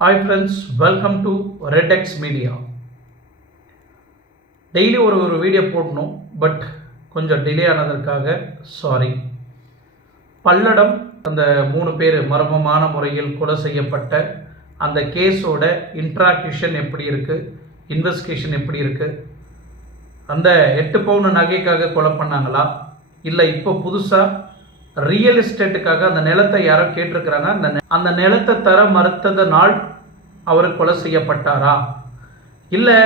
Hi friends, welcome to Redex Media. Daily ஒரு video போடணும், but கொஞ்சம் டிலே ஆனதற்காக சாரி. பல்லடம் அந்த 3 பேர் மர்மமான முறையில் கொலை செய்யப்பட்ட அந்த கேஸோட இன்ட்ராக்யூஷன் எப்படி இருக்குது, இன்வெஸ்டிகேஷன் எப்படி இருக்குது, அந்த 8 பவுன் நகைக்காக கொலை பண்ணாங்களா, இல்லை இப்போ புதுசாக ரியல் எஸ்டேட்டுக்காக அந்த நிலத்தை யாரோ கேட்டிருக்கிறாங்க, அந்த நிலத்தை தர மறுத்ததனால் அவர் கொலை செய்யப்பட்டாரா, இல்லை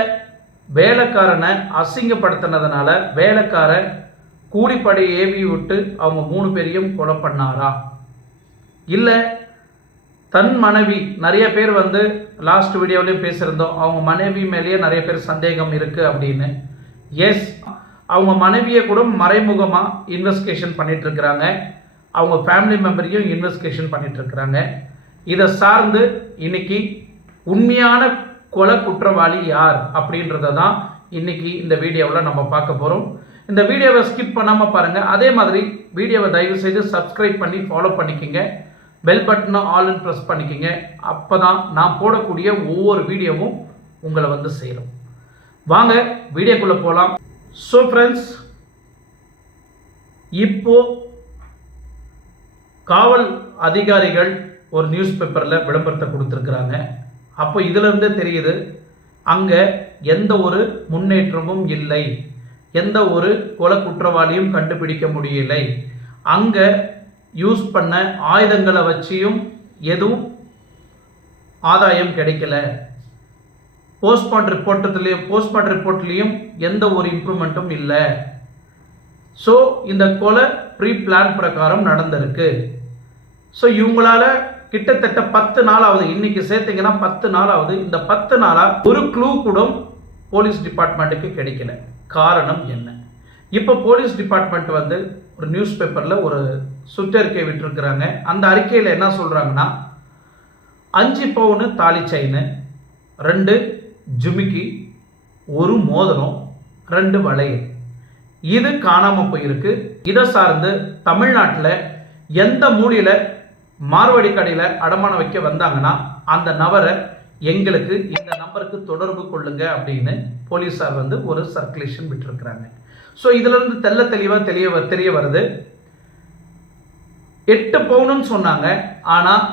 வேலைக்காரனை அசிங்கப்படுத்தினதுனால வேலைக்காரன் கூலிப்படை ஏவி விட்டு அவங்க 3 பேரையும் கொலை பண்ணாரா, இல்லை தன் மனைவி, நிறைய பேர் லாஸ்ட் வீடியோவிலையும் பேசியிருந்தோம், அவங்க மனைவி மேலேயே நிறைய பேர் சந்தேகம் இருக்குது அப்படின்னு. எஸ், அவங்க மனைவியை கூட மறைமுகமாக இன்வெஸ்டிகேஷன் பண்ணிகிட்ருக்கிறாங்க, அவங்க ஃபேமிலி மெம்பரையும் இன்வெஸ்டிகேஷன் பண்ணிகிட்ருக்கிறாங்க. இதை சார்ந்து இன்னைக்கு உண்மையான கொலை குற்றவாளி யார் அப்படின்றத தான் இன்னைக்கு இந்த வீடியோவில் நம்ம பார்க்க போகிறோம். இந்த வீடியோவை ஸ்கிப் பண்ணாமல் பாருங்கள். அதே மாதிரி வீடியோவை தயவு செய்து சப்ஸ்கிரைப் பண்ணி ஃபாலோ பண்ணிக்கோங்க, பெல் பட்டனை ஆல்னு ப்ரெஸ் பண்ணிக்கோங்க. அப்போ தான் நான் போடக்கூடிய ஒவ்வொரு வீடியோவும் உங்களை சேரும். வாங்க வீடியோக்குள்ளே போகலாம். ஸோ ஃப்ரெண்ட்ஸ், இப்போ காவல் அதிகாரிகள் ஒரு நியூஸ் பேப்பரில் விளம்பரத்தை கொடுத்துருக்குறாங்க. அப்போ இதிலிருந்தே தெரியுது அங்கே எந்த ஒரு முன்னேற்றமும் இல்லை, எந்த ஒரு கொலை குற்றவாளியும் கண்டுபிடிக்க முடியலை, அங்கே யூஸ் பண்ண ஆயுதங்களை வச்சியும் எதுவும் ஆதாயம் கிடைக்கல, போஸ்ட்மார்ட்டம் ரிப்போர்ட்லேயும் எந்த ஒரு இம்ப்ரூவ்மெண்ட்டும் இல்லை. ஸோ இந்த கொலை ப்ரீ பிளான் பிரகாரம் நடந்திருக்கு. ஸோ இவங்களால கிட்டத்தட்ட 10 நாள் ஆகுது, இன்னைக்கு சேர்த்திங்கன்னா 10 நாள் ஆகுது. இந்த 10 நாளாக ஒரு க்ளூ கூட போலீஸ் டிபார்ட்மெண்ட்டுக்கு கிடைக்கல. காரணம் என்ன? இப்போ போலீஸ் டிபார்ட்மெண்ட் ஒரு நியூஸ் பேப்பரில் ஒரு சுற்றறிக்கை விட்டுருக்குறாங்க. அந்த அறிக்கையில் என்ன சொல்கிறாங்கன்னா, 5 பவுனு தாலி செயின், 2 ஜிமிக்கி, 1 மோதிரம், 2 வளையல், இது காணாமல் போயிருக்கு. இதை சார்ந்து தமிழ்நாட்டில் எந்த மூலையில் மார்வாடி கடையில் அடமானம் வைக்க வந்தாங்கன்னா அந்த நபரை எங்களுக்கு இந்த நம்பருக்கு தொடர்பு கொள்ளுங்க அப்படின்னு போலீஸார் ஒரு சர்க்குலேஷன் விட்டுருக்குறாங்க. ஸோ இதிலிருந்து தெளிவாக தெரிய வருது, 8 பவுனுன்னு சொன்னாங்க, ஆனால்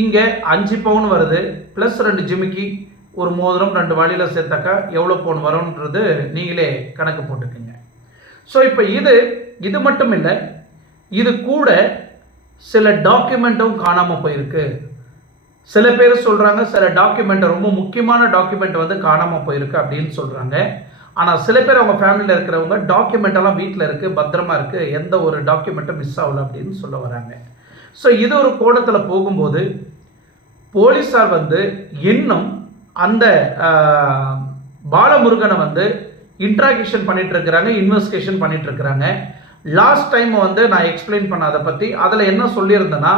இங்கே 5 பவுன் வருது, ப்ளஸ் 2 ஜிமிக்கி, 1 மோதிரம், 2 வளையல் சேர்த்தாக்கா எவ்வளோ பவுன் வரும்ன்றது நீங்களே கணக்கு போட்டுக்குங்க. ஸோ இப்போ இது மட்டும் இல்லை, இது கூட சில டாக்குமெண்ட்டும் காணாமல் போயிருக்கு. சில பேர் சொல்கிறாங்க சில டாக்குமெண்ட், ரொம்ப முக்கியமான டாக்குமெண்ட் காணாமல் போயிருக்கு அப்படின்னு சொல்கிறாங்க. ஆனால் சில பேர் அவங்க ஃபேமிலியில் இருக்கிறவங்க டாக்குமெண்ட்டெல்லாம் வீட்டில் இருக்குது, பத்திரமா இருக்குது, எந்த ஒரு டாக்குமெண்ட்டும் மிஸ் ஆகலை அப்படின்னு சொல்ல வராங்க. ஸோ இது ஒரு கோணத்தில் போகும்போது போலீஸார் இன்னும் அந்த பாலமுருகனை இன்ட்ராகேஷன் பண்ணிட்டு இருக்கிறாங்க, இன்வெஸ்டிகேஷன் பண்ணிட்டு இருக்கிறாங்க. லாஸ்ட் டைம் நான் எக்ஸ்பிளைன் பண்ண அதை பற்றி, அதில் என்ன சொல்லியிருந்தேன்னா,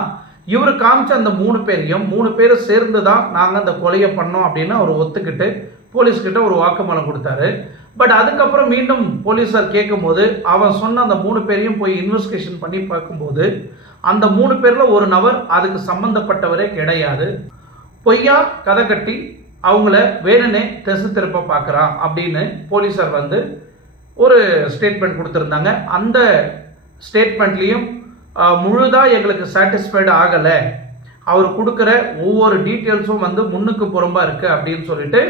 இவர் காமிச்ச அந்த 3 பேரும் சேர்ந்து தான் நாங்கள் அந்த கொலையை பண்ணோம் அப்படின்னு அவர் ஒத்துக்கிட்டு போலீஸ்கிட்ட ஒரு வாக்குமூலம் கொடுத்தாரு. பட் அதுக்கப்புறம் மீண்டும் போலீஸார் கேட்கும்போது அவன் சொன்ன அந்த 3 பேரையும் போய் இன்வெஸ்டிகேஷன் பண்ணி பார்க்கும்போது அந்த 3 பேரில் ஒரு நபர் அதுக்கு சம்மந்தப்பட்டவரே கிடையாது, பொய்யா கதை கட்டி அவங்கள வேணுனே திசை திருப்ப பார்க்குறான் அப்படின்னு போலீஸார் ஒரு ஸ்டேட்மெண்ட் கொடுத்துருந்தாங்க. அந்த ஸ்டேட்மெண்ட்லேயும் முழுதாக எங்களுக்கு சாட்டிஸ்ஃபைடு ஆகலை, அவர் கொடுக்குற ஒவ்வொரு டீட்டெயில்ஸும் முன்னுக்கு புறம்பாக இருக்குது அப்படின்னு சொல்லிட்டு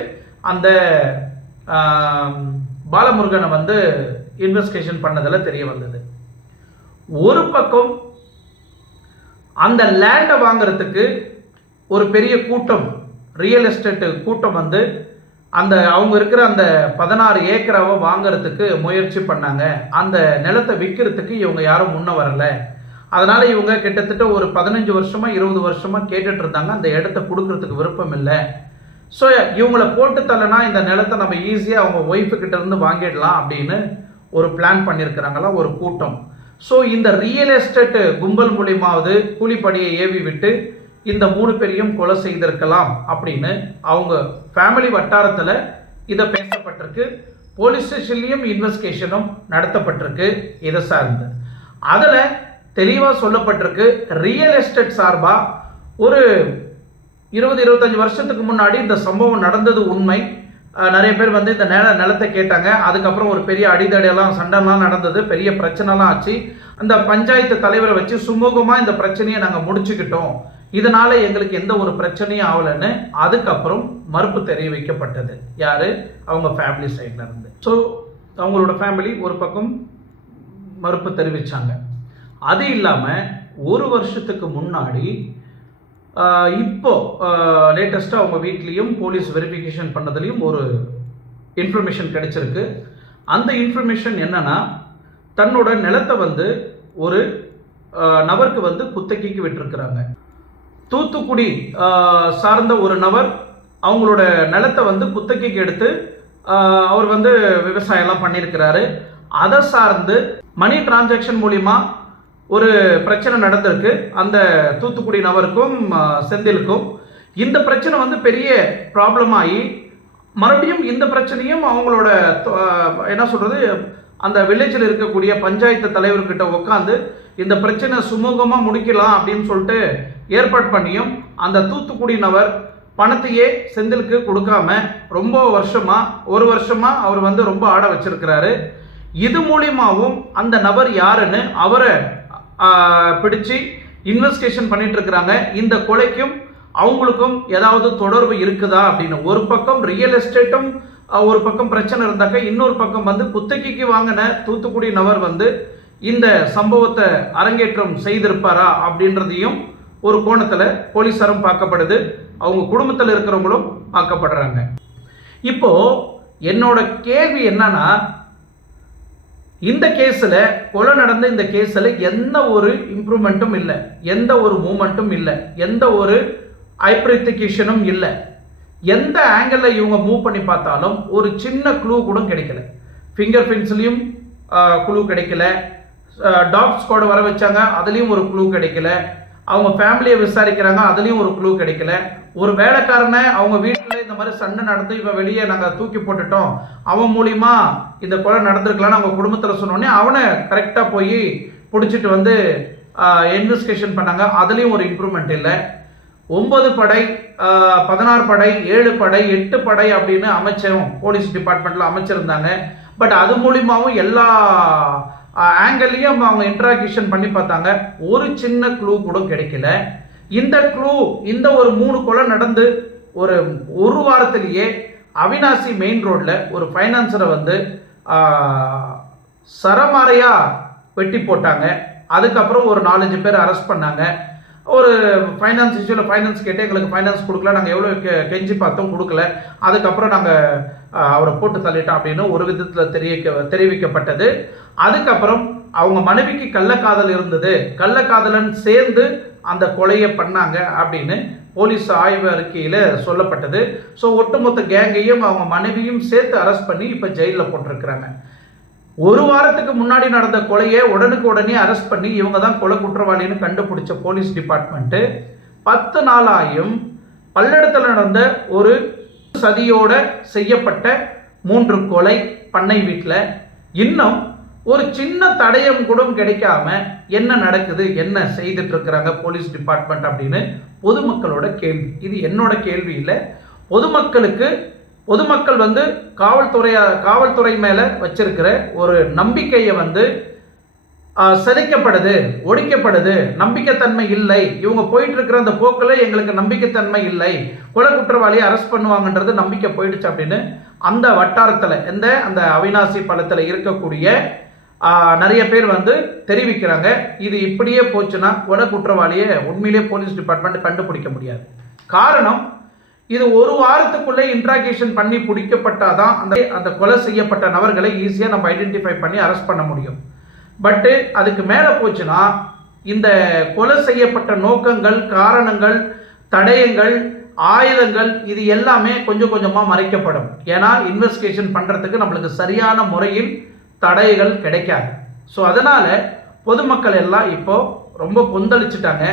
அந்த பாலமுருகனை இன்வெஸ்டிகேஷன் பண்ணதில் தெரிய வந்தது. ஒரு பக்கம் அந்த லேண்டை வாங்கிறதுக்கு ஒரு பெரிய கூட்டம், ரியல் எஸ்டேட்டு கூட்டம் அந்த அவங்க இருக்கிற அந்த 16 ஏக்கராவை வாங்கிறதுக்கு முயற்சி பண்ணாங்க. அந்த நிலத்தை விற்கிறதுக்கு இவங்க யாரும் முன்ன வரலை. அதனால் இவங்க கிட்டத்தட்ட ஒரு 15 வருஷமாக 20 வருஷமாக கேட்டுட்டு இருந்தாங்க, அந்த இடத்த கொடுக்கறதுக்கு விருப்பம் இல்லை. ஸோ இவங்களை போட்டு தள்ளனா இந்த நிலத்தை நம்ம ஈஸியாக அவங்க ஒய்ஃபுக்கிட்ட இருந்து வாங்கிடலாம் அப்படின்னு ஒரு பிளான் பண்ணியிருக்கிறாங்களா ஒரு கூட்டம். ஸோ இந்த ரியல் எஸ்டேட்டு கும்பல் மூலியமாவது கூலிப்படியை ஏவி விட்டு இந்த 3 பேரையும் கொலை செய்திருக்கலாம் அப்படின்னு அவங்க ஃபேமிலி வட்டாரத்தில் இதை பேசப்பட்டிருக்கு. போலீஸ் ஸ்டேஷன்லேயும் இன்வெஸ்டிகேஷனும் நடத்தப்பட்டிருக்கு இதை சார்ந்து. அதில் தெளிவாக சொல்லப்பட்டிருக்கு, ரியல் எஸ்டேட் சார்பாக ஒரு 20-25 வருஷத்துக்கு முன்னாடி இந்த சம்பவம் நடந்தது உண்மை. நிறைய பேர் வந்து இந்த நிலத்தை கேட்டாங்க. அதுக்கப்புறம் ஒரு பெரிய அடிதடையெல்லாம் சண்டைலாம் நடந்தது, பெரிய பிரச்சனைலாம் ஆச்சு. அந்த பஞ்சாயத்து தலைவரை வச்சு சுமூகமாக இந்த பிரச்சனையை நாங்கள் முடிச்சுக்கிட்டோம், இதனால எங்களுக்கு எந்த ஒரு பிரச்சனையும் ஆகலைன்னு அதுக்கப்புறம் மறுப்பு தெரிவிக்கப்பட்டது. யாரு? அவங்க ஃபேமிலி சைட்ல இருந்து. ஸோ அவங்களோட ஃபேமிலி ஒரு பக்கம் மறுப்பு தெரிவித்தாங்க. அது இல்லாமல் ஒரு வருஷத்துக்கு முன்னாடி இப்போ லேட்டஸ்ட்டாக அவங்க வீட்லேயும் போலீஸ் வெரிஃபிகேஷன் பண்ணதுலேயும் ஒரு இன்ஃபர்மேஷன் கிடைச்சிருக்கு. அந்த இன்ஃபர்மேஷன் என்னன்னா, தன்னோட நிலத்தை வந்து ஒரு நபருக்கு வந்து குத்தகைக்கு விட்டுருக்குறாங்க. தூத்துக்குடி சார்ந்த ஒரு நபர் அவங்களோட நிலத்தை வந்து குத்தகைக்கு எடுத்து அவர் வந்து விவசாயம்லாம் பண்ணியிருக்கிறாரு. அதை சார்ந்து மணி டிரான்சாக்ஷன் மூலிமா ஒரு பிரச்சனை நடந்திருக்கு அந்த தூத்துக்குடி நபருக்கும் செந்திலுக்கும். இந்த பிரச்சனை வந்து பெரிய ப்ராப்ளம் ஆகி மறுபடியும் இந்த பிரச்சனையும் அவங்களோட என்ன சொல்கிறது, அந்த வில்லேஜில் இருக்கக்கூடிய பஞ்சாயத்து தலைவர்கிட்ட உட்காந்து இந்த பிரச்சனை சுமூகமாக முடிக்கலாம் அப்படின்னு சொல்லிட்டு ஏற்பாடு பண்ணியும் அந்த தூத்துக்குடி நபர் பணத்தையே செந்திலுக்கு கொடுக்காம ரொம்ப ஒரு வருஷமாக அவர் வந்து ரொம்ப ஆட வச்சிருக்கிறாரு. இது மூலியமாகவும் அந்த நபர் யாருன்னு அவரை பிடிச்சு இன்வெஸ்டிகேஷன் பண்ணிட்டு இருக்கிறாங்க. இந்த கொலைக்கும் அவங்களுக்கும் ஏதாவது தொடர்பு இருக்குதா அப்படின்னு. ஒரு பக்கம் ரியல் எஸ்டேட்டும் ஒரு பக்கம் பிரச்சனை இருந்தாக்க, இன்னொரு பக்கம் வந்து குத்தகைக்கு வாங்கின தூத்துக்குடி நபர் வந்து இந்த சம்பவத்தை அரங்கேற்றம் செய்திருப்பாரா அப்படின்றதையும் ஒரு கோணத்தில் போலீஸாரும் பார்க்கப்படுது, அவங்க குடும்பத்தில் இருக்கிறவங்களும் பார்க்கப்படுறாங்க. இப்போ என்னோட கேள்வி என்னன்னா, இந்த கேஸில் கொலை நடந்த இந்த கேஸில் எந்த ஒரு இம்ப்ரூவ்மெண்ட்டும் இல்லை, எந்த ஒரு மூமெண்ட்டும் இல்லை, எந்த ஒரு ஐப்ரித்திகேஷனும் இல்லை. எந்த ஆங்கிளில் இவங்க மூவ் பண்ணி பார்த்தாலும் ஒரு சின்ன க்ளூ கூட கிடைக்கல. ஃபிங்கர் பிரிண்ட்ஸ்லையும் க்ளூ கிடைக்கல. டாக் ஸ்குவாட் வர வச்சாங்க, அதுலேயும் ஒரு க்ளூ கிடைக்கல. அவங்க ஃபேமிலியை விசாரிக்கிறாங்க, அதுலேயும் ஒரு க்ளூ கிடைக்கல. ஒரு வேலைக்காரனை அவங்க வீட்டில் இந்த மாதிரி சண்டை நடந்து இவன் வெளியே நாங்கள் தூக்கி போட்டுட்டோம், அவன் மூலிமா இந்த கொலை நடந்திருக்கலான்னு அவங்க குடும்பத்தில் சொன்னோடனே அவனை கரெக்டாக போய் பிடிச்சிட்டு வந்து இன்வெஸ்டிகேஷன் பண்ணாங்க, அதுலேயும் ஒரு இம்ப்ரூவ்மெண்ட் இல்லை. 9 படை 16 படை 7 படை 8 படை அப்படின்னு அமைச்சரும் போலீஸ் டிபார்ட்மெண்ட்டில் அமைச்சிருந்தாங்க. பட் அது மூலியமாகவும் எல்லா ஆங்கிள்லையும் அவங்க இன்ட்ராக்ஷன் பண்ணி பார்த்தாங்க, ஒரு சின்ன க்ளூ கூட கிடைக்கல. இந்த க்ளூ இந்த ஒரு 3 கொலை நடந்து ஒரு வாரத்திலேயே அவினாசி மெயின் ரோடில் ஒரு ஃபைனான்சரை வந்து சரமாரியாக வெட்டி போட்டாங்க. அதுக்கப்புறம் ஒரு 4-5 பேர் அரெஸ்ட் பண்ணாங்க. ஒரு ஃபைனான்ஸ் இஷ்யூவில் ஃபைனான்ஸ் கேட்டு எங்களுக்கு ஃபைனான்ஸ் கொடுக்கல, நாங்கள் எவ்வளோ கெஞ்சி பார்த்தோம் கொடுக்கல, அதுக்கப்புறம் நாங்கள் அவரை போட்டு தள்ளிட்டோம் அப்படின்னு ஒரு விதத்தில் தெரிவிக்கப்பட்டது. அதுக்கப்புறம் அவங்க மனைவிக்கு கள்ளக்காதல் இருந்தது, கள்ளக்காதலன் சேர்ந்து அந்த கொலையை பண்ணாங்க அப்படின்னு போலீஸ் ஆய்வு அறிக்கையில் சொல்லப்பட்டது. ஸோ ஒட்டுமொத்த கேங்கையும் அவங்க மனைவியும் சேர்த்து அரெஸ்ட் பண்ணி இப்போ ஜெயிலில் போட்டிருக்கிறாங்க. ஒரு வாரத்துக்கு முன்னாடி நடந்த கொலையை உடனே அரெஸ்ட் பண்ணி இவங்க தான் கொலை குற்றவாளின்னு கண்டுபிடிச்ச போலீஸ் டிபார்ட்மெண்ட்டு 10 நாளாயும் பல்லடத்தில் நடந்த ஒரு சதியோட செய்யப்பட்ட 3 கொலை பண்ணை வீட்டில் இன்னும் ஒரு சின்ன தடயம் கூட கிடைக்காம என்ன நடக்குது, என்ன செய்துட்டு இருக்கிறாங்க போலீஸ் டிபார்ட்மெண்ட் அப்படின்னு பொதுமக்களோட கேள்வி. இது என்னோட கேள்வி இல்லை, பொதுமக்கள் வந்து காவல்துறை மேல வச்சிருக்கிற ஒரு நம்பிக்கையை வந்து சிதைக்கப்படுது, ஒழிக்கப்படுது, நம்பிக்கைத்தன்மை இல்லை, இவங்க போயிட்டு இருக்கிற அந்த போக்கில் எங்களுக்கு நம்பிக்கைத்தன்மை இல்லை, கொலை குற்றவாளியை அரெஸ்ட் பண்ணுவாங்கன்றது நம்பிக்கை போயிடுச்சு அப்படின்னு அந்த வட்டாரத்தில் அந்த அவினாசி பாலத்தில் இருக்கக்கூடிய நிறைய பேர் வந்து தெரிவிக்கிறாங்க. இது இப்படியே போச்சுன்னா கொலை குற்றவாளியை உண்மையிலே போலீஸ் டிபார்ட்மெண்ட் கண்டுபிடிக்க முடியாது. காரணம், இது ஒரு வாரத்துக்குள்ளே இன்ட்ராகேஷன் பண்ணி பிடிக்கப்பட்டாதான் அந்த கொலை செய்யப்பட்ட நபர்களை ஈஸியாக நம்ம ஐடென்டிஃபை பண்ணி அரெஸ்ட் பண்ண முடியும். பட்டு அதுக்கு மேலே போச்சுன்னா இந்த கொலை செய்யப்பட்ட நோக்கங்கள், காரணங்கள், தடயங்கள், ஆயுதங்கள் இது எல்லாமே கொஞ்சம் கொஞ்சமாக மறைக்கப்படும். ஏன்னா இன்வெஸ்டிகேஷன் பண்ணுறதுக்கு நம்மளுக்கு சரியான முறையில் தடயங்கள் கிடைக்காது. ஸோ அதனால் பொதுமக்கள் எல்லாம் இப்போ ரொம்ப கொந்தளிச்சுட்டாங்க.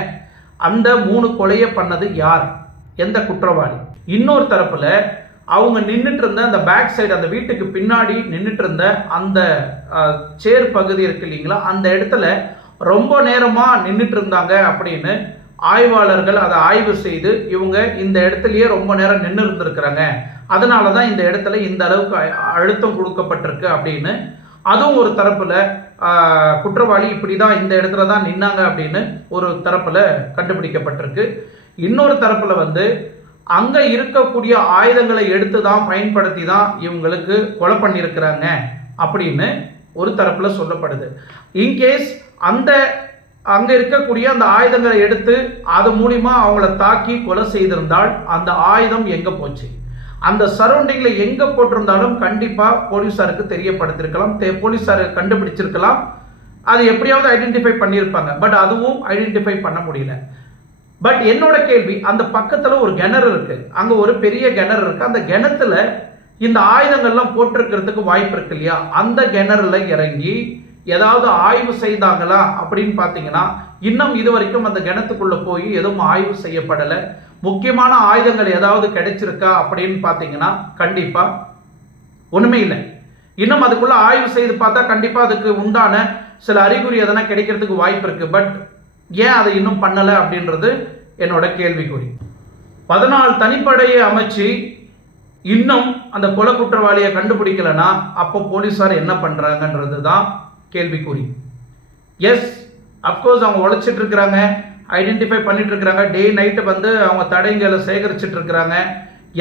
அந்த 3 கொலையை பண்ணது யார், எந்த குற்றவாளி? இன்னொரு தரப்புல அவங்க நின்றுட்டு இருந்த அந்த பேக் சைடு, அந்த வீட்டுக்கு பின்னாடி நின்றுட்டு இருந்த அந்த சேர் பகுதி இருக்கு இல்லைங்களா, அந்த இடத்துல ரொம்ப நேரமாக நின்றுட்டு இருந்தாங்க அப்படின்னு ஆய்வாளர்கள் அதை ஆய்வு செய்து இவங்க இந்த இடத்துலயே ரொம்ப நேரம் நின்று இருந்திருக்கிறாங்க, அதனால தான் இந்த இடத்துல இந்த அளவுக்கு அழுத்தம் கொடுக்கப்பட்டிருக்கு அப்படின்னு அதுவும் ஒரு தரப்புல குற்றவாளி இப்படி தான் இந்த இடத்துல தான் நின்னாங்க அப்படின்னு ஒரு தரப்புல கண்டுபிடிக்கப்பட்டிருக்கு. இன்னொரு தரப்புல வந்து அங்க இருக்கக்கூடிய ஆயுதங்களை எடுத்து தான் பயன்படுத்தி தான் இவங்களுக்கு கொலை பண்ணியிருக்கிறாங்க அப்படின்னு ஒரு தரப்புல சொல்லப்படுது. இன்கேஸ் அங்க இருக்கக்கூடிய அந்த ஆயுதங்களை எடுத்து அது மூலியமா அவங்கள தாக்கி கொலை செய்திருந்தால் அந்த ஆயுதம் எங்க போச்சு, அந்த சரௌண்டிங்ல எங்க போட்டிருந்தாலும் கண்டிப்பா போலீசாருக்கு தெரியப்படுத்திருக்கலாம், போலீசார் கண்டுபிடிச்சிருக்கலாம், அது எப்படியாவது ஐடென்டிஃபை பண்ணியிருப்பாங்க. பட் அதுவும் ஐடென்டிஃபை பண்ண முடியல. பட் என்னோட கேள்வி, அந்த பக்கத்துல ஒரு கிணறு இருக்கு, அங்க ஒரு பெரிய கிணறு இருக்கு, அந்த கிணத்துல இந்த ஆயுதங்கள்லாம் போட்டிருக்கிறதுக்கு வாய்ப்பு இருக்கு இல்லையா, அந்த கிணறுல இறங்கி ஏதாவது ஆய்வு செய்தாங்களா அப்படின்னு பார்த்தீங்கன்னா இன்னும் இது வரைக்கும் அந்த கிணத்துக்குள்ள போய் எதுவும் ஆய்வு செய்யப்படலை. முக்கியமான ஆயுதங்கள் ஏதாவது கிடைச்சிருக்கா அப்படின்னு பார்த்தீங்கன்னா கண்டிப்பா ஒண்ணுமே இல்லை. இன்னும் அதுக்குள்ள ஆய்வு செய்து பார்த்தா கண்டிப்பா அதுக்கு உண்டான சில அறிகுறி எதனா கிடைக்கிறதுக்கு வாய்ப்பு இருக்கு. பட் ஏன் அதை இன்னும் பண்ணலை அப்படின்றது என்னோட கேள்விக்குறி. 14 தனிப்படையை அமைச்சு இன்னும் அந்த கொலை குற்றவாளியை கண்டுபிடிக்கலனா அப்போ போலீசார் என்ன பண்றாங்கன்றது தான் கேள்விக்குறி. எஸ், அப்கோர்ஸ் அவங்க உழைச்சிட்டு இருக்கிறாங்க, ஐடென்டிஃபை பண்ணிட்டு இருக்கிறாங்க, டே நைட்டு வந்து அவங்க தடயங்களை சேகரிச்சுட்டு இருக்கிறாங்க.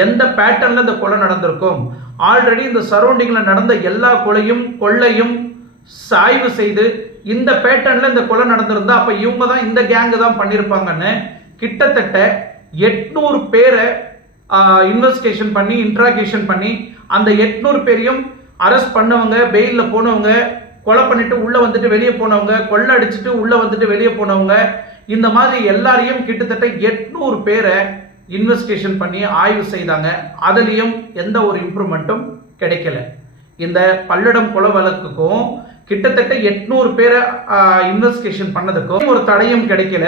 எந்த பேட்டர்ன்ல இந்த கொலை நடந்திருக்கும், ஆல்ரெடி இந்த சரௌண்டிங்ல நடந்த எல்லா கொள்ளையும் ஆய்வு செய்து இந்த பேட்டர்ன்ல இந்த கொலை நடந்திருந்தா அப்ப இவங்க தான் இந்த கேங்கு தான் பண்ணியிருப்பாங்கன்னு கிட்டத்தட்ட 800 பேரை இன்வெஸ்டிகேஷன் பண்ணி இன்ட்ராகேஷன் பண்ணி அந்த 800 பேரையும் அரெஸ்ட் பண்ணவங்க, பெயில்ல போனவங்க, கொலை பண்ணிட்டு உள்ள வந்துட்டு வெளியே போனவங்க, கொள்ளை அடிச்சுட்டு உள்ள வந்துட்டு வெளியே போனவங்க, இந்த மாதிரி எல்லாரையும் கிட்டத்தட்ட 800 பேரை இன்வெஸ்டிகேஷன் பண்ணி ஆய்வு செய்தாங்க. அதுலேயும் எந்த ஒரு இம்ப்ரூவ்மெண்ட்டும் கிடைக்கல. இந்த பல்லடம் கொலை வழக்குக்கும் கிட்டத்தட்ட 800 பேரை இன்வெஸ்டிகேஷன் பண்ணதுக்கும் ஒரு தடையும் கிடைக்கல.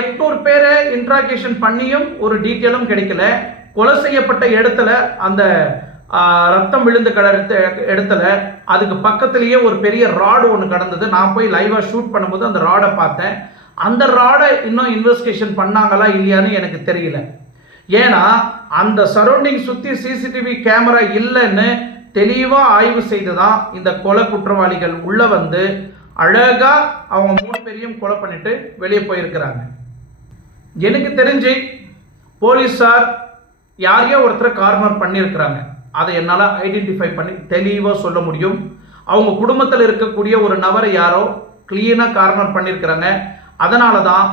800 பேரை இன்ட்ராகேஷன் பண்ணியும் ஒரு டீட்டெயிலும் கிடைக்கல. கொலை செய்யப்பட்ட இடத்துல அந்த ரத்தம் விழுந்து இடத்துல அதுக்கு பக்கத்திலேயே ஒரு பெரிய ராடு ஒன்று கடந்தது. நான் போய் லைவா ஷூட் பண்ணும்போது அந்த ராடை பார்த்தேன். அந்த ராடை இன்னும் இன்வெஸ்டிகேஷன் பண்ணாங்களா இல்லையான்னு எனக்கு தெரியல. ஏன்னா அந்த சரௌண்டிங் சுற்றி சிசிடிவி கேமரா இல்லைன்னு தெளிவாக ஆய்வு செய்து தான் இந்த கொலை குற்றவாளிகள் உள்ள வந்து அழகா அவங்க 3 பேரையும் கொலை பண்ணிட்டு வெளியே போயிருக்கிறாங்க. எனக்கு தெரிஞ்சு போலீஸார் யாரையோ ஒருத்தரை கார்னர் பண்ணியிருக்கிறாங்க. அதை என்னால் ஐடென்டிஃபை பண்ணி தெளிவாக சொல்ல முடியும். அவங்க குடும்பத்தில் இருக்கக்கூடிய ஒரு நபரை யாரோ கிளீனாக கார்னர் பண்ணியிருக்கிறாங்க. அதனால தான்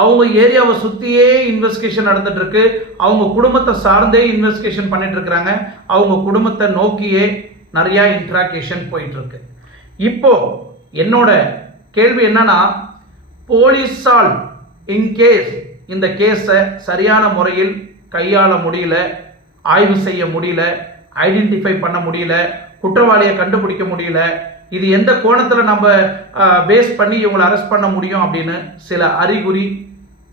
அவங்க ஏரியாவை சுற்றியே இன்வெஸ்டிகேஷன் நடந்துட்டு இருக்கு. அவங்க குடும்பத்தை சார்ந்தே இன்வெஸ்டிகேஷன் பண்ணிட்டு இருக்கிறாங்க. அவங்க குடும்பத்தை நோக்கியே நிறையா இன்ட்ராகேஷன் போயிட்டு இருக்கு. இப்போ என்னோட கேள்வி என்னன்னா, போலீஸால் இன்கேஸ் இந்த கேஸை சரியான முறையில் கையாள முடியல, ஆய்வு செய்ய முடியல, ஐடென்டிஃபை பண்ண முடியல, குற்றவாளியை கண்டுபிடிக்க முடியல, இது எந்த கோணத்தில் நம்ம பேஸ் பண்ணி இவங்களை அரெஸ்ட் பண்ண முடியும் அப்படின்னு சில அறிகுறி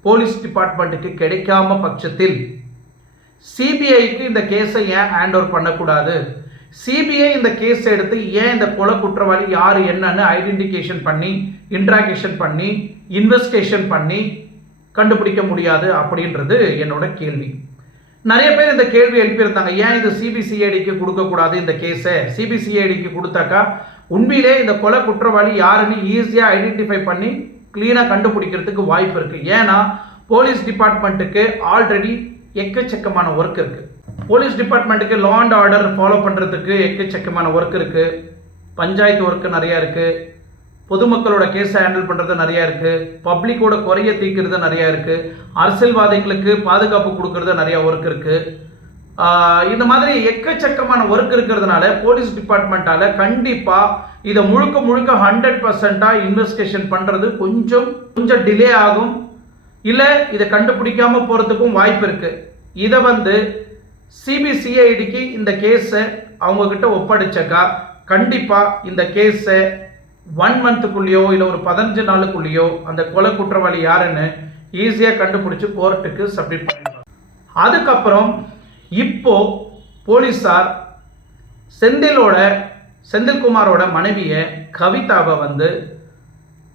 போலீஸ் டிபார்ட்மெண்ட்டுக்கு கிடைக்காம பட்சத்தில் சிபிஐக்கு இந்த கேஸை ஏன் ஹேண்ட் ஓவர் பண்ணக்கூடாது, சிபிஐ இந்த கேஸ் எடுத்து ஏன் இந்த கொலை குற்றவாளி யார் என்னன்னு ஐடென்டிஃபிகேஷன் பண்ணி இன்ட்ராகேஷன் பண்ணி இன்வெஸ்டிகேஷன் பண்ணி கண்டுபிடிக்க முடியாது அப்படின்றது என்னோட கேள்வி. நிறைய பேர் இந்த கேள்வி எழுப்பியிருந்தாங்க, ஏன் இது சிபிசிஐடிக்கு கொடுக்கக்கூடாது, இந்த கேஸை சிபிசிஐடிக்கு கொடுத்தாக்கா உண்மையிலே இந்த கொலை குற்றவாளி யாருன்னு ஈஸியாக ஐடென்டிஃபை பண்ணி கிளீனாக கண்டுபிடிக்கிறதுக்கு வாய்ப்பு இருக்குது. ஏன்னா போலீஸ் டிபார்ட்மெண்ட்டுக்கு ஆல்ரெடி எக்கச்சக்கமான ஒர்க் இருக்குது. போலீஸ் டிபார்ட்மெண்ட்டுக்கு லா அண்ட் ஆர்டர் ஃபாலோ பண்ணுறதுக்கு எக்கச்சக்கமான ஒர்க் இருக்குது. பஞ்சாயத்து ஒர்க்கு நிறையா இருக்குது, பொதுமக்களோட கேஸை ஹேண்டில் பண்ணுறது நிறையா இருக்குது, பப்ளிக்கோட குறைய தீர்க்கிறது நிறையா இருக்குது, அரசியல்வாதிகளுக்கு பாதுகாப்பு கொடுக்கறது நிறையா ஒர்க் இருக்குது. இந்த மாதிரி எக்கச்சக்கமான ஒர்க் இருக்கிறதுனால போலீஸ் டிபார்ட்மெண்ட்டால் கண்டிப்பாக இதை முழுக்க 100% இன்வெஸ்டிகேஷன் பண்ணுறது கொஞ்சம் டிலே ஆகும், இல்லை இதை கண்டுபிடிக்காமல் போகிறதுக்கும் வாய்ப்பு இருக்குது. இதை வந்து சிபிசிஐடிக்கு இந்த கேஸை அவங்கக்கிட்ட ஒப்படைச்சாக்கா கண்டிப்பாக இந்த கேஸை 1 மந்த்துக்குள்ளேயோ இல்லை ஒரு 15 நாளுக்குள்ளேயோ அந்த கொலை குற்றவாளி யாருன்னு ஈஸியாக கண்டுபிடிச்சி கோர்ட்டுக்கு சப்மிட் பண்ணிடுவாங்க. அதுக்கப்புறம் இப்போ போலீஸார் செந்தில்குமாரோட மனைவியை கவிதாவை வந்து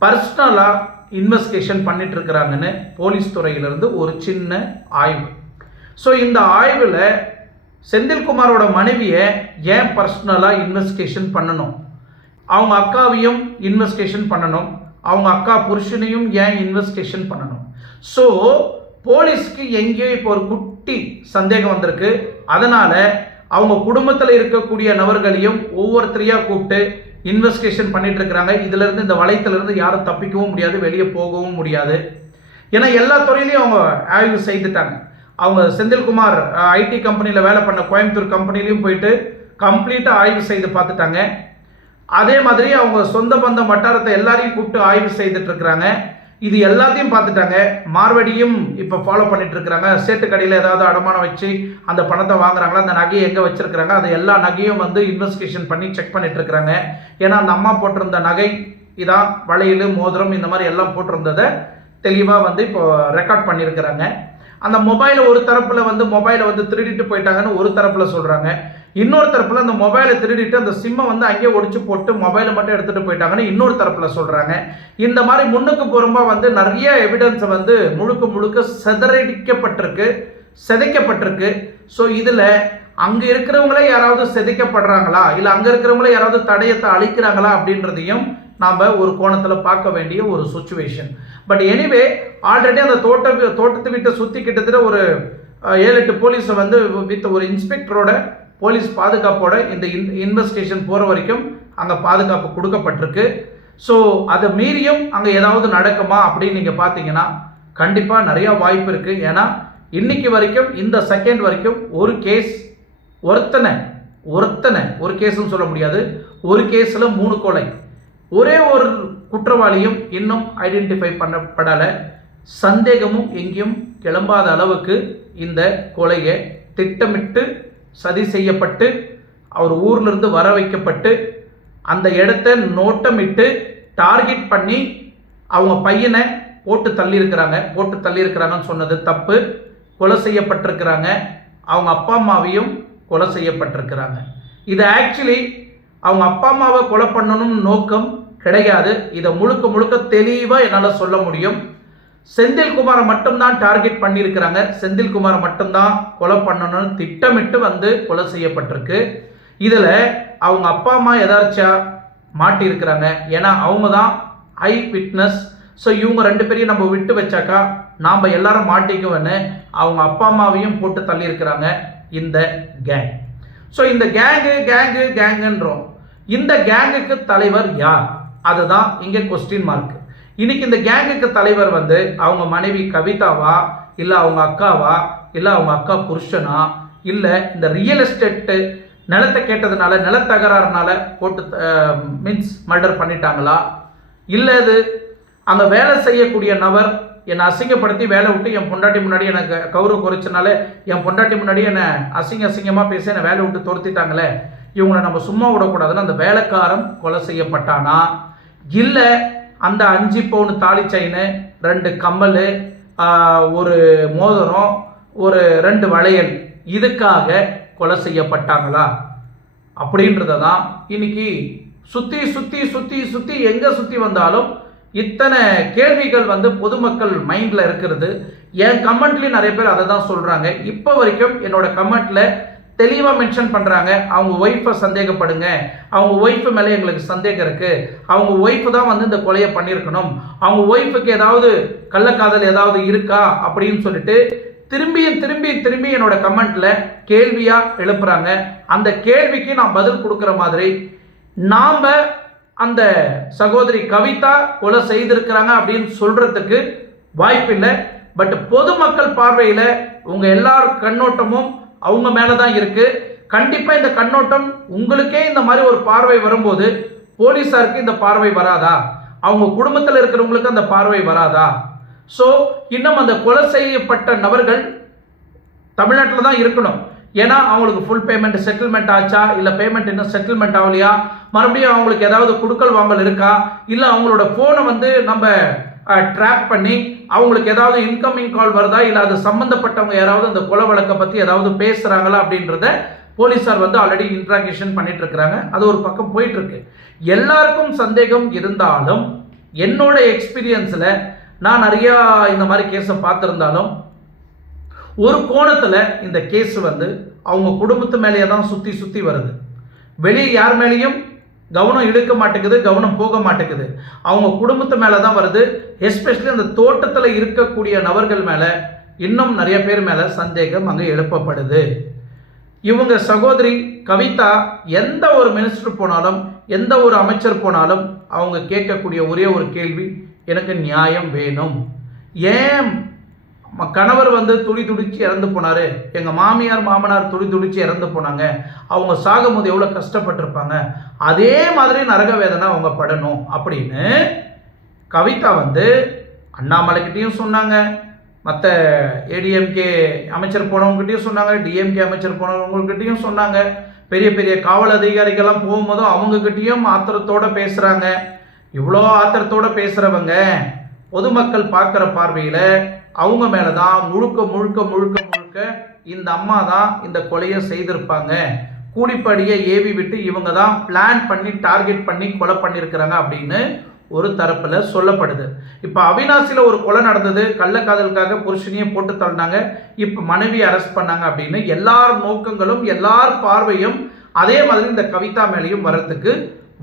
பர்சனலாக இன்வெஸ்டிகேஷன் பண்ணிட்டு இருக்கிறாங்கன்னு போலீஸ் துறையிலிருந்து ஒரு சின்ன ஆய்வு. ஸோ இந்த ஆய்வில் செந்தில்குமாரோட மனைவியை ஏன் பர்சனலாக இன்வெஸ்டிகேஷன் பண்ணணும், அவங்க அக்காவையும் இன்வெஸ்டிகேஷன் பண்ணணும், அவங்க அக்கா புருஷனையும் ஏன் இன்வெஸ்டிகேஷன் பண்ணணும். ஸோ போலீஸ்க்கு எங்கேயோ இப்போ ஒரு குட்டி சந்தேகம் வந்திருக்கு. அதனால் அவங்க குடும்பத்தில் இருக்கக்கூடிய நபர்களையும் ஒவ்வொருத்தரையாக கூப்பிட்டு இன்வெஸ்டிகேஷன் பண்ணிட்டு இருக்கிறாங்க. இதிலிருந்து இந்த வளையத்திலிருந்து யாரும் தப்பிக்கவும் முடியாது, வெளியே போகவும் முடியாது. ஏன்னா எல்லா துறையிலையும் அவங்க ஆய்வு செய்துட்டாங்க. அவங்க செந்தில்குமார் ஐடி கம்பெனியில் வேலை பண்ண கோயம்புத்தூர் கம்பெனிலையும் போயிட்டு கம்ப்ளீட்டாக ஆய்வு செய்து பார்த்துட்டாங்க. அதே மாதிரி அவங்க சொந்த பந்த வட்டாரத்தை எல்லாரையும் கூப்பிட்டு ஆய்வு செய்துட்டு இருக்கிறாங்க. இது எல்லாத்தையும் பார்த்துட்டாங்க. மார்வடியும் இப்போ ஃபாலோ பண்ணிட்டு இருக்கிறாங்க. சேட்டு கடையில் ஏதாவது அடமானம் வச்சு அந்த பணத்தை வாங்குறாங்களா, அந்த நகையை எங்கே வச்சிருக்கிறாங்க, அது எல்லா நகையும் வந்து இன்வெஸ்டிகேஷன் பண்ணி செக் பண்ணிட்டு இருக்கிறாங்க. ஏன்னா அந்த அம்மா போட்டிருந்த நகை இதான், வளையல், மோதிரம், இந்த மாதிரி எல்லாம் போட்டிருந்ததை தெளிவாக வந்து இப்போ ரெக்கார்ட் பண்ணியிருக்கிறாங்க. அந்த மொபைலை ஒரு தரப்பில் வந்து மொபைலை வந்து திருடிட்டு போயிட்டாங்கன்னு ஒரு தரப்பில் சொல்கிறாங்க. இன்னொரு தரப்பில் அந்த மொபைலை திருடிட்டு அந்த சிம்மை வந்து அங்கேயே ஒடிச்சு போட்டு மொபைலை மட்டும் எடுத்துகிட்டு போயிட்டாங்கன்னு இன்னொரு தரப்பில் சொல்கிறாங்க. இந்த மாதிரி முன்னுக்கு புறம்பாக வந்து நிறைய எவிடன்ஸை வந்து முழுக்க சிதைக்கப்பட்டிருக்கு. ஸோ இதில் அங்கே இருக்கிறவங்களே யாராவது சிதைக்கப்படுறாங்களா, இல்லை அங்கே இருக்கிறவங்களே யாராவது தடயத்தை அழிக்கிறாங்களா அப்படின்றதையும் நாம் ஒரு கோணத்தில் பார்க்க வேண்டிய ஒரு சுச்சுவேஷன். பட் எனிவே ஆல்ரெடி அந்த தோட்டத்தை விட்டு சுற்றி கிட்டத்தட்ட ஒரு 7-8 போலீஸை வந்து வித் ஒரு இன்ஸ்பெக்டரோட போலீஸ் பாதுகாப்போட இந்த இன்வெஸ்டிகேஷன் போகிற வரைக்கும் அங்கே பாதுகாப்பு கொடுக்கப்பட்டிருக்கு. ஸோ அதை மீறியும் அங்கே ஏதாவது நடக்குமா அப்படின்னு நீங்கள் பார்த்தீங்கன்னா கண்டிப்பாக நிறையா வாய்ப்பு இருக்குது. ஏன்னா இன்னைக்கு வரைக்கும் இந்த செகண்ட் வரைக்கும் ஒரு கேஸ் ஒருத்தனை ஒரு கேஸ்ன்னு சொல்ல முடியாது, ஒரு கேஸில் 3 கொலை, ஒரே ஒரு குற்றவாளியும் இன்னும் ஐடென்டிஃபை பண்ணப்படலை. சந்தேகமும் எங்கேயும் கிளம்பாத அளவுக்கு இந்த கொலையை திட்டமிட்டு சதி செய்யப்பட்டு அவர் ஊர்லேருந்து வர வைக்கப்பட்டு அந்த இடத்த நோட்டமிட்டு டார்கெட் பண்ணி அவங்க பையனை போட்டு தள்ளியிருக்கிறாங்கன்னு சொன்னது தப்பு. கொலை செய்யப்பட்டிருக்கிறாங்க. அவங்க அப்பா அம்மாவையும் கொலை செய்யப்பட்டிருக்கிறாங்க. இது ஆக்சுவலி அவங்க அப்பா அம்மாவை கொலை பண்ணணும்னு நோக்கம் கிடையாது. இதை முழுக்க தெளிவாக என்னால் சொல்ல முடியும். செந்தில்குமாரை மட்டும்தான் டார்கெட் பண்ணியிருக்கிறாங்க. செந்தில்குமாரை மட்டும்தான் கொலை பண்ணணும்னு திட்டமிட்டு வந்து கொலை செய்யப்பட்டிருக்கு. இதில் அவங்க அப்பா அம்மா எதாச்சா மாட்டியிருக்கிறாங்க. ஏன்னா அவங்க தான் ஐ விட்னஸ். ஸோ இவங்க 2 பேரையும் நம்ம விட்டு வச்சாக்கா நாம் எல்லாரும் மாட்டிக்குவேன்னு அவங்க அப்பா அம்மாவையும் போட்டு தள்ளியிருக்கிறாங்க இந்த கேங். ஸோ இந்த கேங்குன்றோம். இந்த கேங்குக்கு தலைவர் யார், அதுதான் இங்கே கொஸ்டின் மார்க். இன்னைக்கு இந்த கேங்குக்கு தலைவர் வந்து அவங்க மனைவி கவிதாவா, இல்லை அவங்க அக்காவா, இல்லை அவங்க அக்கா புருஷனா, இல்லை இந்த ரியல் எஸ்டேட்டு நிலத்தை கேட்டதுனால நிலத்தகராறுனால போட்டு மீன்ஸ் மர்டர் பண்ணிட்டாங்களா, இல்லை இது அங்கே வேலை செய்யக்கூடிய நபர் என்னை அசிங்கப்படுத்தி வேலை விட்டு என் பொண்டாட்டி முன்னாடி எனக்கு கௌரவ குறைச்சனால என் பொண்டாட்டி முன்னாடி என்னை அசிங்கமாக பேசி என்னை வேலை விட்டு துரத்திட்டாங்களே, இவங்களை நம்ம சும்மா விடக்கூடாதுன்னு அந்த வேலைக்காரன் கொலை செய்யப்பட்டானா, இல்லை அந்த 5 பவுன் தாலி செயின், 2 கம்மல், ஒரு மோதிரம், ஒரு 2 வளையல், இதுக்காக கொலை செய்யப்பட்டாங்களா அப்படின்றத தான் இன்னைக்கு சுற்றி எங்கே சுற்றி வந்தாலும் இத்தனை கேள்விகள் வந்து பொதுமக்கள் மைண்டில் இருக்கிறது. என் கமெண்ட்லேயும் நிறைய பேர் அதை தான் சொல்கிறாங்க. இப்போ வரைக்கும் என்னோட கமெண்ட்டில் தெளிவாக மென்ஷன் பண்ணுறாங்க, அவங்க ஒய்ஃபை சந்தேகப்படுங்க, அவங்க ஒய்ஃபு மேலே எங்களுக்கு சந்தேகம் இருக்குது, அவங்க ஒய்ஃபு தான் வந்து இந்த கொலையை பண்ணியிருக்கணும், அவங்க ஒய்ஃபுக்கு ஏதாவது கள்ளக்காதல் ஏதாவது இருக்கா அப்படின்னு சொல்லிட்டு திரும்பி என்னோட கமெண்ட்டில் கேள்வியாக எழுப்புறாங்க. அந்த கேள்விக்கு நான் பதில் கொடுக்குற மாதிரி நாம் அந்த சகோதரி கவிதா கொலை செய்திருக்கிறாங்க அப்படின்னு சொல்கிறதுக்கு வாய்ப்பில்லை. பட் பொதுமக்கள் பார்வையில் உங்கள் எல்லார் கண்ணோட்டமும் அவங்க மேலே தான் இருக்குது. கண்டிப்பாக இந்த கண்ணோட்டம் உங்களுக்கே இந்த மாதிரி ஒரு பார்வை வரும்போது போலீஸாருக்கு இந்த பார்வை வராதா, அவங்க குடும்பத்தில் இருக்கிறவங்களுக்கு அந்த பார்வை வராதா? ஸோ இன்னும் அந்த கொலை செய்யப்பட்ட நபர்கள் தமிழ்நாட்டில் தான் இருக்கணும். ஏன்னா அவங்களுக்கு ஃபுல் பேமெண்ட் செட்டில்மெண்ட் ஆச்சா, இல்லை பேமெண்ட் இன்னும் செட்டில்மெண்ட் ஆகலையா, மறுபடியும் அவங்களுக்கு ஏதாவது குடுக்கல் வாங்கல் இருக்கா, இல்லை அவங்களோட ஃபோனை வந்து நம்ம ட்ராக் பண்ணி அவங்களுக்கு ஏதாவது இன்கமிங் கால் வருதா, இல்லை அது சம்மந்தப்பட்டவங்க யாராவது அந்த கொலை வழக்கை பற்றி ஏதாவது பேசுகிறாங்களா அப்படின்றத போலீஸார் வந்து ஆல்ரெடி இன்ட்ராகேஷன் பண்ணிட்டு இருக்கிறாங்க. அது ஒரு பக்கம் போயிட்டு இருக்கு. எல்லாருக்கும் சந்தேகம் இருந்தாலும் என்னோட எக்ஸ்பீரியன்ஸில் நான் நிறையா இந்த மாதிரி கேஸை பார்த்துருந்தாலும் ஒரு கோணத்தில் இந்த கேஸ் அவங்க குடும்பத்து மேலேயே தான் சுற்றி சுற்றி வருது. வெளியே யார் மேலேயும் கவனம் இழுக்க மாட்டேங்குது, கவனம் போக மாட்டேங்குது. அவங்க குடும்பத்து மேலே தான் வருது. எஸ்பெஷலி அந்த தோட்டத்தில் இருக்கக்கூடிய நபர்கள் மேலே இன்னும் நிறைய பேர் மேலே சந்தேகம் அங்கே எழுப்பப்படுது. இவங்க சகோதரி கவிதா எந்த ஒரு மினிஸ்டர் போனாலும், எந்த ஒரு அமைச்சர் போனாலும் அவங்க கேட்கக்கூடிய ஒரே ஒரு கேள்வி, எனக்கு நியாயம் வேணும். ஏன் கணவர் துடி துடிச்சு இறந்து போனாரு, எங்கள் மாமியார் மாமனார் துடி துடிச்சு இறந்து போனாங்க, அவங்க சாகும்போது எவ்வளோ கஷ்டப்பட்டிருப்பாங்க, அதே மாதிரி நரக வேதனை அவங்க படணும் அப்படின்னு கவிதா அண்ணாமலைக்கிட்டையும் சொன்னாங்க, மற்ற ஏடிஎம்கே அமைச்சர் போனவங்ககிட்டையும் சொன்னாங்க, டிஎம்கே அமைச்சர் போனவங்ககிட்டையும் சொன்னாங்க, பெரிய பெரிய காவல் அதிகாரிகள்லாம் போகும்போதும் அவங்கக்கிட்டையும் ஆத்திரத்தோடு பேசுகிறாங்க. இவ்வளோ ஆத்திரத்தோடு பேசுகிறவங்க பொதுமக்கள் பார்க்குற பார்வையில் அவங்க மேலே தான் முழுக்க முழுக்க முழுக்க முழுக்க இந்த அம்மா தான் இந்த கொலையை செய்திருப்பாங்க, கூலிப்படியை ஏவி விட்டு இவங்க தான் பிளான் பண்ணி டார்கெட் பண்ணி கொலை பண்ணியிருக்கிறாங்க அப்படின்னு ஒரு தரப்பில் சொல்லப்படுது. இப்போ அவினாசியில் ஒரு கொலை நடந்தது, கள்ளக்காதலுக்காக புருஷனையே போட்டு தள்ளினாங்க, இப்போ மனைவி அரெஸ்ட் பண்ணாங்க அப்படின்னு எல்லார் நோக்கங்களும் எல்லார் பார்வையும் அதே மாதிரி இந்த கவிதா மேலேயும் வர்றதுக்கு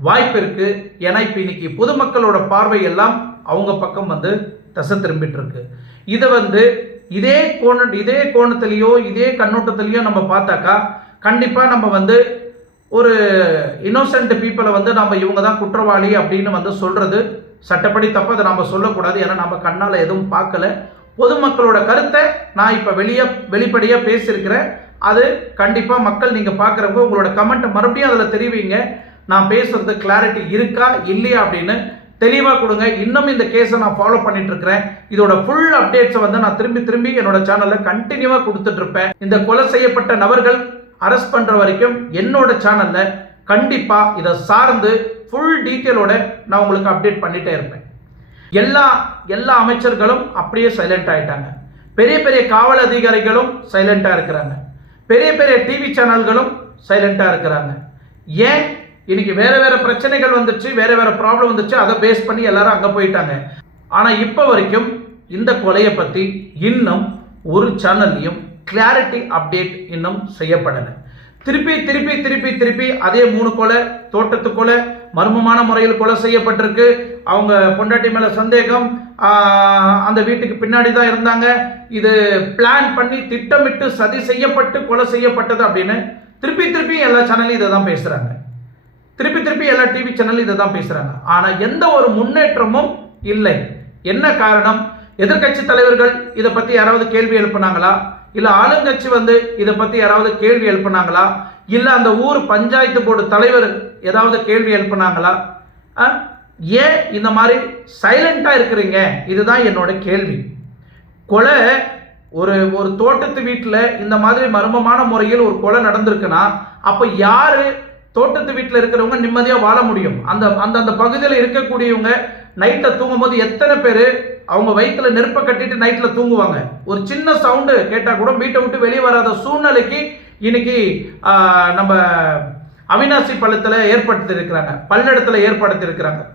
வாய்ப்பு இருக்குது. ஏன்னா இப்போ இன்னைக்கு பொதுமக்களோட பார்வை எல்லாம் அவங்க பக்கம் தசை திரும்பிட்டு இருக்கு. இதை இதே கோணத்திலேயோ இதே கண்ணோட்டத்திலேயோ நம்ம பார்த்தாக்கா கண்டிப்பாக நம்ம ஒரு இன்னோசென்ட் பீப்புளை நம்ம இவங்க தான் குற்றவாளி அப்படின்னு சொல்கிறது சட்டப்படி தப்பு. அதை நம்ம சொல்லக்கூடாது. ஏன்னா நம்ம கண்ணால் எதுவும் பார்க்கல. பொதுமக்களோட கருத்தை நான் இப்போ வெளிப்படையாக பேசியிருக்கிறேன். அது கண்டிப்பாக மக்கள் நீங்கள் பார்க்குறவங்க உங்களோட கமெண்ட்டை மறுபடியும் அதில் தெரிவிங்க. நான் பேசுறது கிளாரிட்டி இருக்கா இல்லையா அப்படின்னு தெளிவாக கொடுங்க. இன்னும் இந்த கேஸை நான் ஃபாலோ பண்ணிட்டு இருக்கிறேன். இதோட ஃபுல் அப்டேட்ஸை நான் திரும்பி என்னோட சேனலில் கண்டினியூவாக கொடுத்துட்டு இருப்பேன். இந்த கொலை செய்யப்பட்ட நபர்கள் அரெஸ்ட் பண்ணுற வரைக்கும் என்னோட சேனலில் கண்டிப்பாக இதை சார்ந்து ஃபுல் டீட்டெயிலோட நான் உங்களுக்கு அப்டேட் பண்ணிகிட்டே இருப்பேன். எல்லா அமைச்சர்களும் அப்படியே சைலண்ட் ஆகிட்டாங்க. பெரிய பெரிய காவல் அதிகாரிகளும் சைலண்ட்டாக இருக்கிறாங்க. பெரிய பெரிய டிவி சேனல்களும் சைலண்ட்டாக இருக்கிறாங்க. ஏன்? இன்னைக்கு வேற பிரச்சனைகள் வந்துச்சு, வேற ப்ராப்ளம் வந்துச்சு, அதை பேஸ் பண்ணி எல்லாரும் அங்கே போயிட்டாங்க. ஆனால் இப்போ வரைக்கும் இந்த கொலையை பற்றி இன்னும் ஒரு சேனல்லையும் கிளாரிட்டி அப்டேட் இன்னும் செய்யப்படலை. திருப்பி அதே 3 கொலை, தோட்டத்து கொலை, மர்மமான முறையில் கொலை செய்யப்பட்டிருக்கு. அவங்க பொண்டாட்டி மேலே சந்தேகம், அந்த வீட்டுக்கு பின்னாடி தான் இருந்தாங்க, இது பிளான் பண்ணி திட்டமிட்டு சதி செய்யப்பட்டு கொலை செய்யப்பட்டது அப்படின்னு திருப்பி எல்லா சேனல்லையும் இதை தான் பேசுகிறாங்க. திருப்பி எல்லா டிவி சேனல் இதை தான் பேசுகிறாங்க. ஆனால் எந்த ஒரு முன்னேற்றமும் இல்லை. என்ன காரணம்? எதிர்கட்சி தலைவர்கள் இதை பற்றி யாராவது கேள்வி எழுப்புனாங்களா? இல்லை ஆளுங்கட்சி இதை பற்றி யாராவது கேள்வி எழுப்புனாங்களா? இல்லை அந்த ஊர் பஞ்சாயத்து போர்டு தலைவர் ஏதாவது கேள்வி எழுப்புனாங்களா? ஏன் இந்த மாதிரி சைலண்டாக இருக்கிறீங்க? இதுதான் என்னோட கேள்வி. கொலை ஒரு தோட்டத்து வீட்டில் இந்த மாதிரி மர்மமான முறையில் ஒரு கொலை நடந்திருக்குன்னா அப்போ யார் தோட்டத்து வீட்டில் இருக்கிறவங்க நிம்மதியாக வாழ முடியும்? அந்த பகுதியில் இருக்கக்கூடியவங்க நைட்டில் தூங்கும் போது எத்தனை பேர் அவங்க வயிற்றுல நெருப்பை கட்டிட்டு நைட்டில் தூங்குவாங்க? ஒரு சின்ன சவுண்டு கேட்டால் கூட வீட்டை விட்டு வெளியே வராத சூழ்நிலைக்கு இன்னைக்கு நம்ம அவினாசி பள்ளத்தில் ஏற்படுத்தியிருக்கிறாங்க.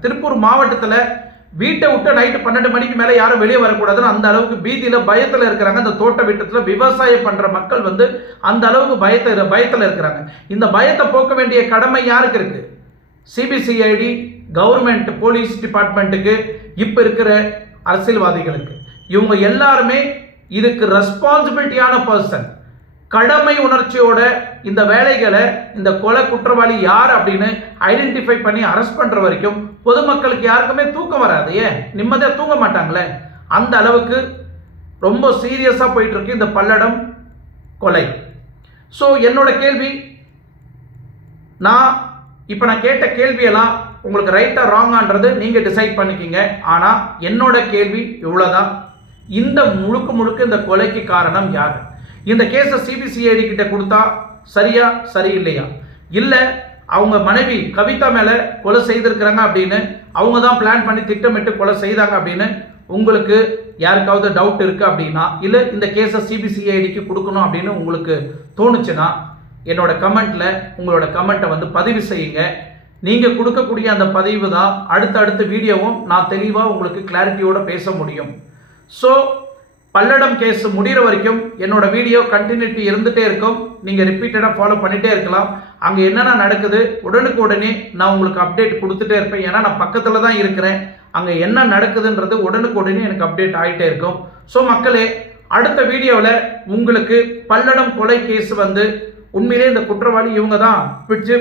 திருப்பூர் மாவட்டத்தில் வீட்டை விட்டு நைட்டு 12 மணிக்கு மேலே யாரும் வெளியே வரக்கூடாதுன்னு அந்த அளவுக்கு பீதியில் பயத்தில் இருக்கிறாங்க. அந்த தோட்ட வீட்டத்தில் விவசாயம் பண்ணுற மக்கள் அந்த அளவுக்கு பயத்தில் இருக்கிறாங்க. இந்த பயத்தை போக்க வேண்டிய கடமை யாருக்கு இருக்குது? சிபிசிஐடி, கவர்மெண்ட், போலீஸ் டிபார்ட்மெண்ட்டுக்கு, இப்போ இருக்கிற அரசியல்வாதிகளுக்கு. இவங்க எல்லாருமே இதுக்கு ரெஸ்பான்சிபிலிட்டியான பர்சன். கடமை உணர்ச்சியோட இந்த வேலைகளை, இந்த கொலை குற்றவாளி யார் அப்படின்னு ஐடென்டிஃபை பண்ணி அரெஸ்ட் பண்ணுற வரைக்கும் பொதுமக்களுக்கு யாருக்குமே தூக்கம் வராது. ஏன்? நிம்மதியாக தூங்க மாட்டாங்களே. அந்த அளவுக்கு ரொம்ப சீரியஸாக போயிட்டு இருக்கு இந்த பல்லடம் கொலை. ஸோ என்னோட கேள்வி, நான் கேட்ட கேள்வியெல்லாம் உங்களுக்கு ரைட்டாக ராங்கான்றது நீங்கள் டிசைட் பண்ணிக்கிங்க. ஆனால் என்னோட கேள்வி இவ்வளோதான். இந்த முழுக்க இந்த கொலைக்கு காரணம் யார்? இந்த கேஸை சிபிசிஐடி கிட்ட கொடுத்தா சரியா சரியில்லையா? இல்லை அவங்க மனைவி கவிதா மேலே கொலை செய்திருக்கிறாங்க அப்படின்னு அவங்க தான் பிளான் பண்ணி திட்டமிட்டு கொலை செய்தாங்க அப்படின்னு உங்களுக்கு யாருக்காவது டவுட் இருக்குது அப்படின்னா, இல்லை இந்த கேஸை சிபிசிஐடிக்கு கொடுக்கணும் அப்படின்னு உங்களுக்கு தோணுச்சுன்னா என்னோட கமெண்ட்டில் உங்களோட கமெண்ட்டை பதிவு செய்யுங்க. நீங்கள் கொடுக்கக்கூடிய அந்த பதிவு தான் அடுத்த வீடியோவும் நான் தெளிவாக உங்களுக்கு கிளாரிட்டியோடு பேச முடியும். ஸோ பல்லடம் கேஸ் முடிகிற வரைக்கும் என்னோட வீடியோ கண்டினியூட்டி இருந்துகிட்டே இருக்கும். நீங்கள் ரிப்பீட்டடாக ஃபாலோ பண்ணிகிட்டே இருக்கலாம். அங்கே என்னென்ன நடக்குது உடனுக்குடனே நான் உங்களுக்கு அப்டேட் கொடுத்துட்டே இருப்பேன். ஏன்னா நான் பக்கத்தில் தான் இருக்கிறேன். அங்கே என்ன நடக்குதுன்றது உடனுக்குடனே எனக்கு அப்டேட் ஆகிட்டே இருக்கும். ஸோ மக்களே, அடுத்த வீடியோவில் உங்களுக்கு பல்லடம் கொலை கேஸ் உண்மையிலே இந்த குற்றவாளி இவங்க தான்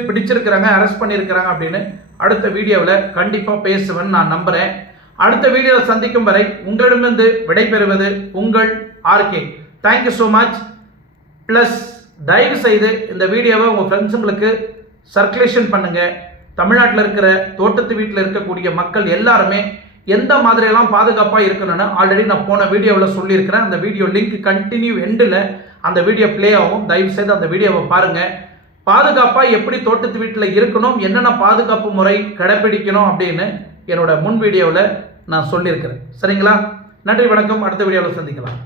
பிடிச்சிருக்கிறாங்க, அரெஸ்ட் பண்ணியிருக்கிறாங்க அப்படின்னு அடுத்த வீடியோவில் கண்டிப்பாக பேசுவேன்னு நான் நம்புகிறேன். அடுத்த வீடியோவில் சந்திக்கும் வரை உங்களிடமிருந்து விடைபெறுவது உங்கள் RK. Thank you so much. Please தயவு செய்து இந்த வீடியோவை உங்கள் ஃப்ரெண்ட்ஸுங்களுக்கு சர்க்குலேஷன் பண்ணுங்கள். தமிழ்நாட்டில் இருக்கிற தோட்டத்து வீட்டில் இருக்கக்கூடிய மக்கள் எல்லாருமே எந்த மாதிரியெல்லாம் பாதுகாப்பாக இருக்கணும்னு ஆல்ரெடி நான் போன வீடியோவில் சொல்லியிருக்கிறேன். அந்த வீடியோ லிங்க் கண்டினியூ எண்டில் அந்த வீடியோ ப்ளே ஆகும். தயவு செய்து அந்த வீடியோவை பாருங்கள். பாதுகாப்பாக எப்படி தோட்டத்து வீட்டில் இருக்கணும், என்னென்ன பாதுகாப்பு முறை கடைப்பிடிக்கணும் அப்படின்னு என்னோட முன் வீடியோவில் நான் சொல்லியிருக்கிறேன். சரிங்களா? நன்றி, வணக்கம். அடுத்த வீடியோவில் சந்திக்கலாம்.